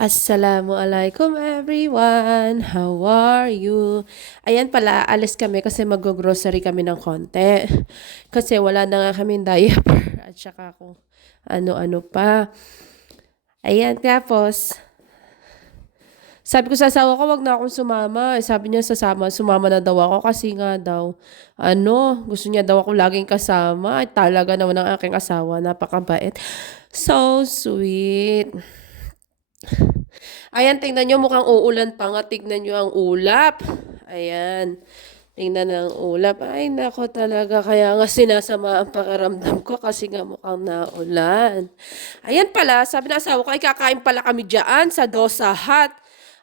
Assalamualaikum everyone! How are you? Ayan pala, alis kami kasi mag-grocery kami ng konti. Kasi wala na nga kaming diaper at saka kung ano-ano pa. Ayan, tapos, sabi ko sa asawa ko, wag na akong sumama. Sabi niya sumama na daw ako kasi nga daw, gusto niya daw ako laging kasama. Ay, talaga naman ang aking asawa, napakabait. So sweet. Ayan, tingnan nyo, mukhang uulan pa nga. Tignan nyo ang ulap. Ayan. Tingnan ang ulap. Ay, nako talaga. Kaya nga sinasama ang pakiramdam ko kasi nga mukhang naulan. Ayan pala, sabi ng asawa ko, ay kakain pala kami dyan sa Dosa Hut.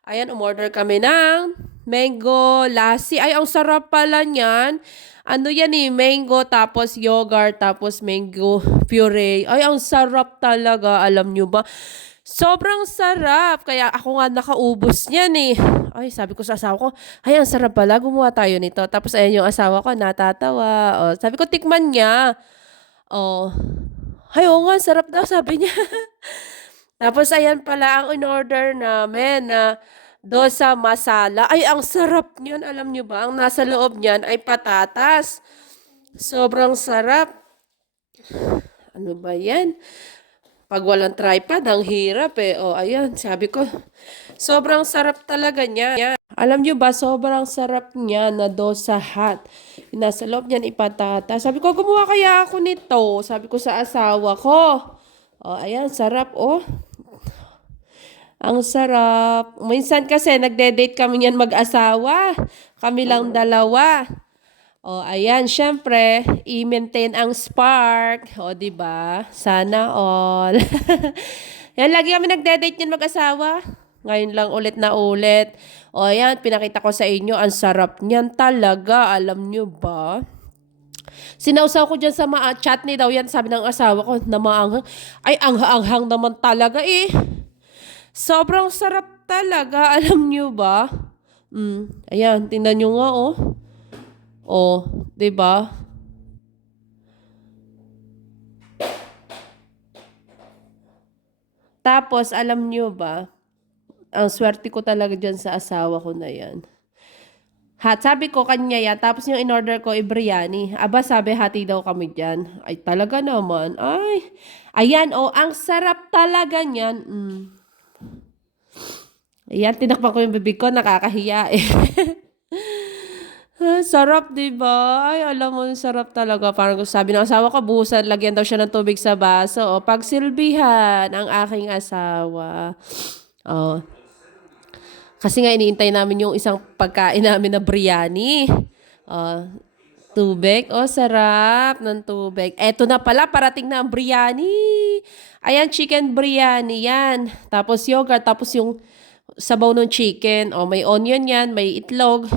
Ayan, umorder kami ng mango lassi. Ay, ang sarap pala niyan. Ano yan eh, mango, tapos yogurt, tapos mango puree. Ay, ang sarap talaga. Alam nyo ba? Sobrang sarap. Kaya ako nga nakaubos niyan eh. Ay, sabi ko sa asawa ko, ay, ang sarap pala. Gumawa tayo nito. Tapos ayan yung asawa ko, natatawa. Oh, sabi ko, tikman niya. Oh, ay, oo nga, sarap daw, sabi niya. Tapos ayan pala ang in-order namin na dosa masala. Ay, ang sarap niyan. Alam niyo ba, ang nasa loob niyan ay patatas. Sobrang sarap. Ano ba yan? Pag walang tripod, ang hirap eh. O, ayan, sabi ko, sobrang sarap talaga niya. Alam niyo ba, sobrang sarap niya na dosa hot. Nasa loob niyan ipatata. Sabi ko, gumawa kaya ako nito. Sabi ko sa asawa ko. O, ayan, sarap, oh. Ang sarap. Minsan kasi, nagde-date kami niyan mag-asawa. Kami lang dalawa. O, ayan, syempre, i-maintain ang spark. O, di ba? Sana all. Yan, lagi kami nagde-date niyan mag-asawa. Ngayon lang ulit na ulit. O, ayan, pinakita ko sa inyo. Ang sarap niyan talaga. Alam nyo ba? Sinausaw ko dyan sa chat ni daw yan. Sabi ng asawa ko na maanghang. Ay, anghang naman talaga eh. Sobrang sarap talaga. Alam nyo ba? Ayan, tingnan nyo nga oh. Oh, 'di ba? Tapos alam niyo ba, ang swerte ko talaga diyan sa asawa ko na 'yan. Sabi ko kanya yan, tapos yung in-order ko biryani. Aba, sabi hati daw kami diyan. Ay, talaga naman. Ay, ayan, oh, ang sarap talaga niyan. Ayan, tinakpan ko yung bibig ko, nakakahiya eh. Sarap, 'di ba? Ay, alam mo, sarap talaga. Parang sabi ng asawa ko, buhusan, lagyan daw siya ng tubig sa baso. O, pagsilbihan ang aking asawa. Oh, kasi nga iniintay namin yung isang pagkain namin na biryani. Oh, tubig. Oh, sarap ng tubig. Eto na pala, parating na ang biryani. Ayan, chicken biryani yan. Tapos yogurt, tapos yung sabaw ng chicken. Oh, may onion yan, may itlog.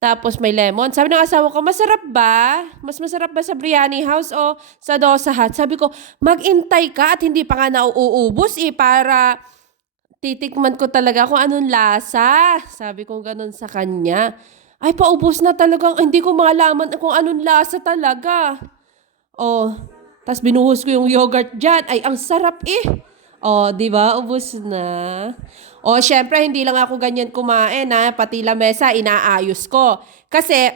Tapos may lemon. Sabi ng asawa ko, masarap ba? Mas masarap ba sa biryani house o sa Dosa Hut? Sabi ko, mag-intay ka at hindi pa nga nauubos eh para titikman ko talaga kung anong lasa. Sabi ko ganun sa kanya. Ay, paubos na talagang hindi ko malaman kung anong lasa talaga. Oh, tapos binuhos ko yung yogurt dyan. Ay, ang sarap eh. Oh, di ba? Ubos na. Oh, syempre, hindi lang ako ganyan kumain, ha? Pati lamesa, inaayos ko. Kasi,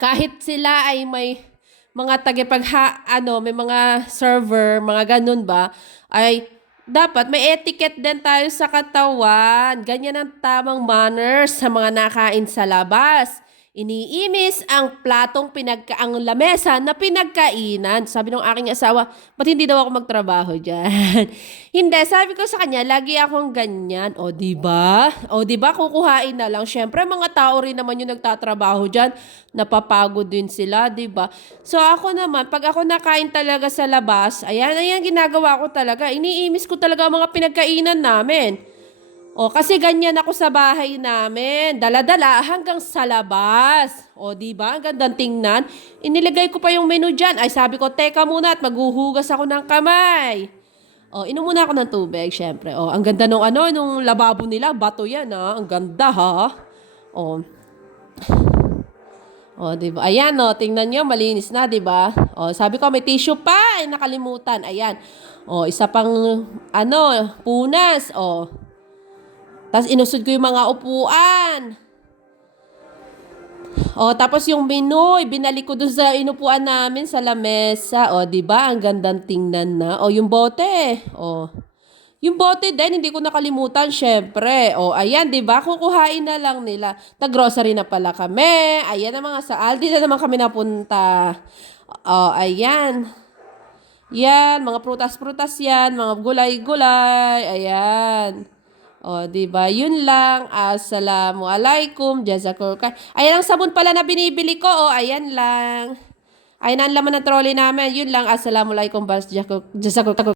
kahit sila ay may mga may mga server, mga ganun ba, ay dapat may etiquette din tayo sa katawan. Ganyan ang tamang manners sa mga nakain sa labas. Iniimis ang ang lamesa na pinagkainan. Sabi ng aking asawa, ba't hindi daw ako magtrabaho dyan? Hindi, sabi ko sa kanya, lagi akong ganyan. O, di ba? O, di ba, kukuhain na lang. Siyempre, mga tao rin naman yung nagtatrabaho dyan. Napapagod din sila, di ba? So, ako naman, pag ako nakain talaga sa labas, ayan ginagawa ko talaga. Iniimis ko talaga ang mga pinagkainan namin. O, kasi ganyan ako sa bahay namin. Dala-dala hanggang sa labas. O, di ba? Ang gandang tingnan. Inilagay ko pa yung menu dyan. Ay, sabi ko, teka muna at maghuhugas ako ng kamay. O, inom muna ako ng tubig, syempre. O, ang ganda nung lababo nila. Bato yan, ha? Ang ganda, ha? O, di ba? Ayan, tingnan nyo, malinis na, di ba? O, sabi ko, may tissue pa. Ay, nakalimutan. Ayan. O, isa pang, ano, punas. O, tapos inusod ko yung mga upuan. O, tapos yung Minoy, binalik ko dun sa inupuan namin sa lamesa. O, di ba? Ang gandang tingnan na. O, yung bote. O, yung bote din, hindi ko nakalimutan, syempre. O, ayan, di ba? Kukuhain na lang nila. Tag-grocery na pala kami. Ayan na mga sa Aldi na naman kami napunta. O, ayan. Yan, mga prutas-prutas yan, mga gulay-gulay. Ayan. O, di ba? Yun lang. Assalamualaikum. Jazakallah khair. Ayan ang sabon pala na binibili ko. O, ayan lang. Ayan ang laman ng trolley namin. Yun lang. Assalamualaikum. Jazakallah.